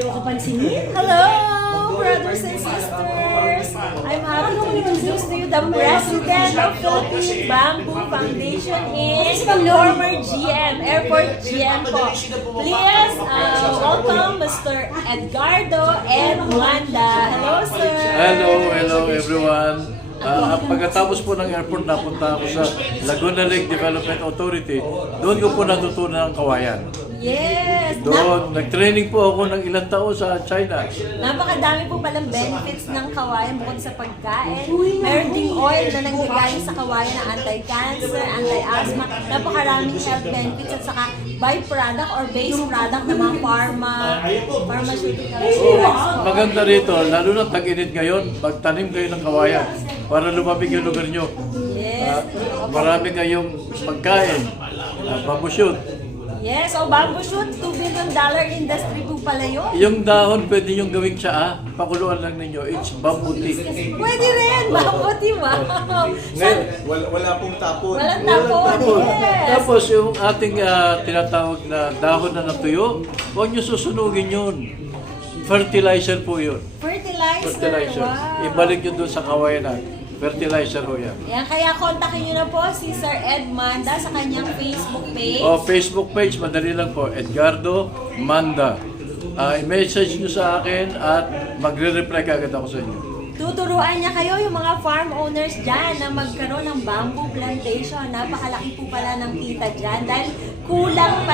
ayaw ko pansinin. Hello, brothers and sisters! I'm happy to introduce to you the President of Philippine Bamboo Foundation in former GM, Airport GM po. Please welcome Mr. Edgardo and Wanda. Hello, sir! Hello everyone. Pagkatapos po ng airport, napunta ako sa Laguna Lake Development Authority. Doon ko po natutunan ang kawayan. Yes! Doon, nag-training po ako ng ilang taon sa China. Napakadami po palang benefits ng kawayan bukod sa pagkain. Meron ding oil na nanggagaling sa kawayan na anti-cancer, anti-asthma. Napakaraming health benefits at saka byproduct or base product ng mga pharmaceuticals. Maganda rito, lalo na tag-init ngayon, magtanim kayo ng kawayan para lumamig yung lugar nyo. Yes. Marami kayong pagkain, bamboo shoot. Yes, so bamboo shoot, $2 billion industry po pala yun. Yung dahon pwede nyo gawing tsaa, pakuluan lang ninyo, it's bamboo tea. Pwede rin, bamboo tea, wow. Ngayon, Wala pong tapon. Walang tapon, yes. Tapos yung ating tinatawag na dahon na natuyo, huwag nyo susunugin yun. Fertilizer po yun. Fertilizer, wow. Ibalik nyo doon sa kawayan na. Fertilizer po yan. Yan, kaya kontakin nyo na po si Sir Ed Manda sa kanyang Facebook page. Facebook page, madali lang po, Edgardo Manda. I-message nyo sa akin at magre-reply agad ako sa inyo. Tuturuan niya kayo yung mga farm owners dyan na magkaroon ng bamboo plantation. Napakalaki po pala ng kita dyan dahil kulang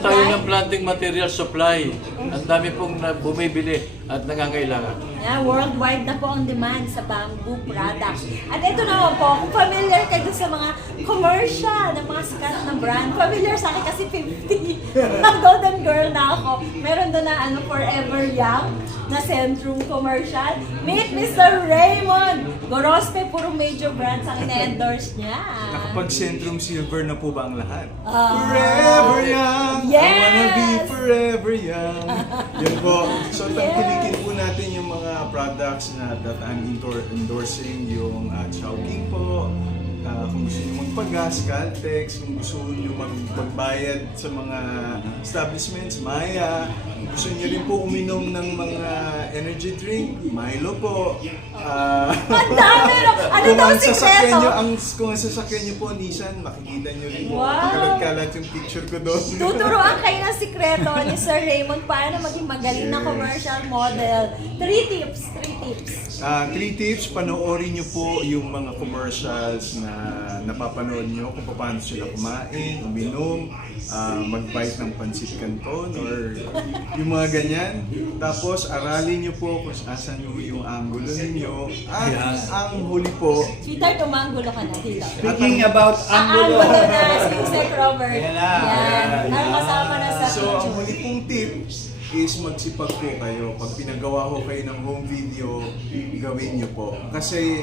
tayo ng planting material supply. Ang dami pong bumibili at nangangailangan. Yeah, worldwide na po ang demand sa bamboo products. At ito naman po, kung familiar kayo dun sa mga commercial ng mga sikat na brand, familiar sa akin kasi 50. Golden girl na ako. Meron doon na Forever Young na Centrum commercial. Meet Mr. Raymond Gorospe, puro major brands ang ina-endorse niya. Nakapag Centrum Silver na po ba ang lahat? Ah. Forever young! Yes! I wanna be forever young! Yan po. So, tangkilikin po natin yung mga products na that I'm endorsing, yung Chowking po. Kung gusto nyo magpagas, Caltex. Kung gusto nyo magbayad sa mga establishments, Maya. Kung gusto nyo rin po uminom ng mga energy drink, Milo po. Ang dami! Ano daw sikreto? Kung ang sasakyan nyo po, Nissan, makikita nyo rin po. Wow! Kalat-kalat yung picture ko doon. Tuturuan kayo ng sikreto ni Sir Raymond paano maging magaling na commercial model. 3 tips. 3 tips, panoorin nyo po yung mga commercials na napapanood nyo kung paano sila kumain, uminom, mag-bite ng pansit canton or yung mga ganyan. Tapos aralin nyo po kung asan yung angulo ninyo. At ang huli po, Sweetheart, tumanggulo ka na dito. Speaking about Angulo angulo. na si Sir Robert. Yan na. Yan. Ano kasama na sa so ang picture. huli pong tip is magsipag po kayo. Pag pinagawa ko kayo ng home video, gawin nyo po. Kasi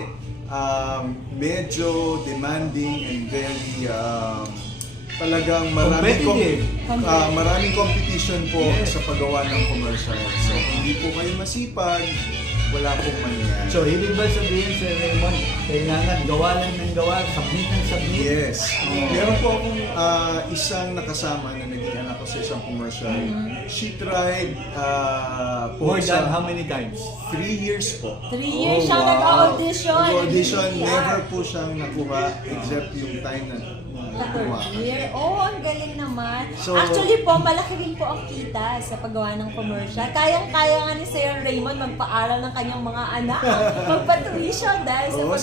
medyo demanding and very talagang maraming competition po sa paggawa ng commercial. So kung hindi po kayo masipag, wala pong mangyayari. So, ibig ba sabihin, Sir Raymond, kailangan gawa lang ng gawa, submit ng submit? Yes. Meron po akong isang nakasama na naging anak ko sa isang commercial. She tried More than how many times? 3 years po. 3 years siya nag-audition. Audition, never po siyang nakuha except yung time na nakuha. Year. Oh, ang galing naman. So- Actually po, malaki rin po ang kita sa paggawa ng commercial. Kayang-kaya nga ni Sir Raymond magpaaral ng kanyang mga anak. Magpa-tuition dahil sa Especially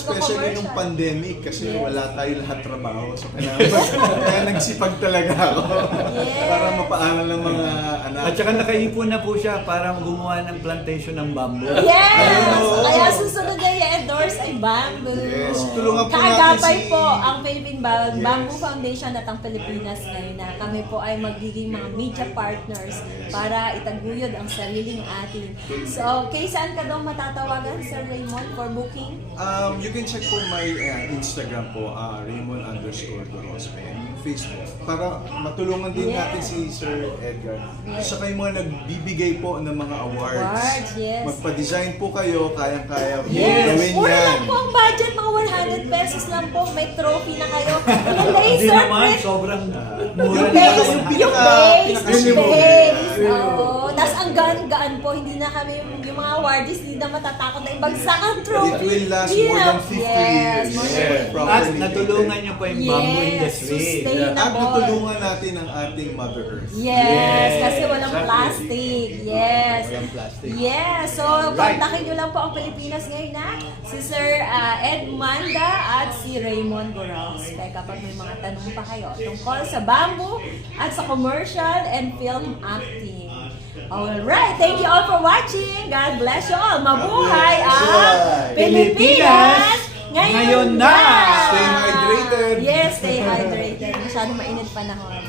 nung pagka-commercial. pandemic kasi Yes. wala tayo lahat trabaho. So kaya nagsipag talaga ako Yes. para mapaaral ng mga anak. At saka nakaipon na po siya para gumawa ng plantation ng bamboo. Yes! Ayun, Kaya susunod na i-endorse ay bamboo. Yes. Tulungan po Kaagapay natin si- po ang Philippine Bamboo Yes. Foundation at ang Pilipinas ngayon na kami po ay magiging mga media partners para itaguyod ang sariling atin. So, kay saan ka daw matatawagan, Sir Raymond, for booking? You can check po my Instagram po, Raymond_Gorospe, Facebook, para matulungan din natin si Sir Edgar. Saka yung mga nagbibigay po ng mga awards. Yes. Magpa-design po kayo, kayang-kaya po Yes! gawin Mura yan. lang po ang budget, mga 100 pesos lang po. May trophy na kayo. Yung Hindi laser naman, print. sobrang Yung mura Yung na. base, yung yung pinaka- Face to pinaka-minimum. face. Oo. Tapos ang gaan-gaan po, hindi na kami, yung mga awardees, hindi na matatakot na ibagsak ang trophy. It will last Hindi more na- than 50 yes, years. more than Yeah. At Properly natulungan niyo po yung bamboo Yes, industry. sustain. At natulungan natin ang ating Mother Earth. Yes, kasi walang exactly. plastic. Yes. Walang plastic. Yes. So, kontakin nyo lang po ang Pilipinas ngayon na si Sir Ed Manda at si Raymond Boros. Kaya kapag may mga tanong pa kayo tungkol sa bamboo at sa commercial and film acting. Alright, thank you all for watching. God bless you all. Mabuhay ang Pilipinas ngayon na! Stay hydrated. Yes, stay hydrated. Masyadong mainit panahon.